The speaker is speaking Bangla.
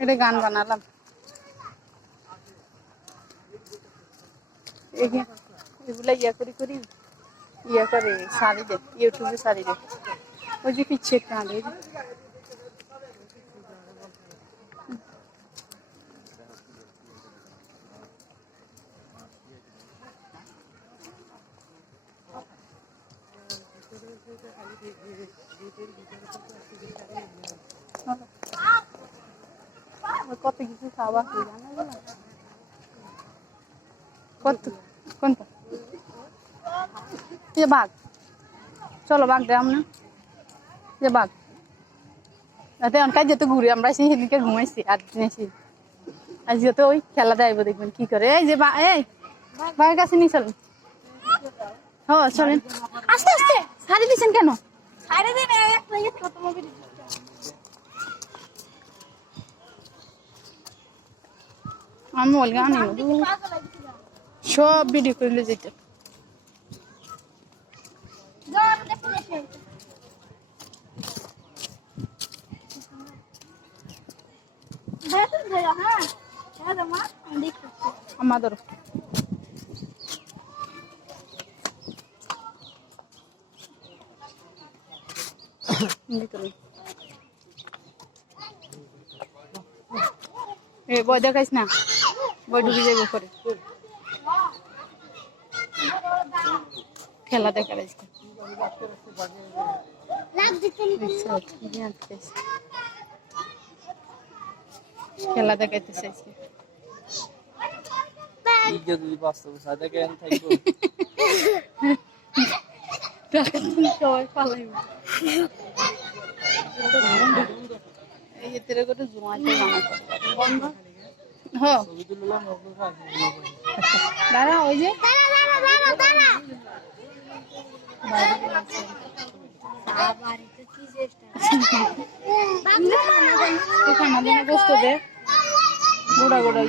এটা গান বানালাম। এগুলা ইয়া করে সারি দে, ইউটিউবে সারি দে। ওই যে পিচ্ছে কাঁদে কত কিছু খাওয়া কত কোনটা বাঘ, চলো বাঘ দেখাম না যে বাঘ রাতে অনকাই যেতে ঘুরে আমরা সেদিনকে ঘুমাইছি আর দিনেছি আজকে তো ওই খেলা দেখাইবো দেখবেন কি করে। এই যে এই বাঘের কাছে নিয়ে চলেন। হ্যাঁ চলেন, আস্তে আস্তে ছাড়ি দিচ্ছেন কেন? আমি বলগা আনি সব ভিডিও করলে যেতে আমাদের বই দেখাইস না, বই ঢুকে যাইব করে খেলা দেখার খেলা দেখাইতে চাইছি। সবাই পালাইব এই যে তেরে করে জুমাতে বন্ধ। হ্যাঁ দাঁড়া, ওই যে গোস্ত দে গোড়া গোড়া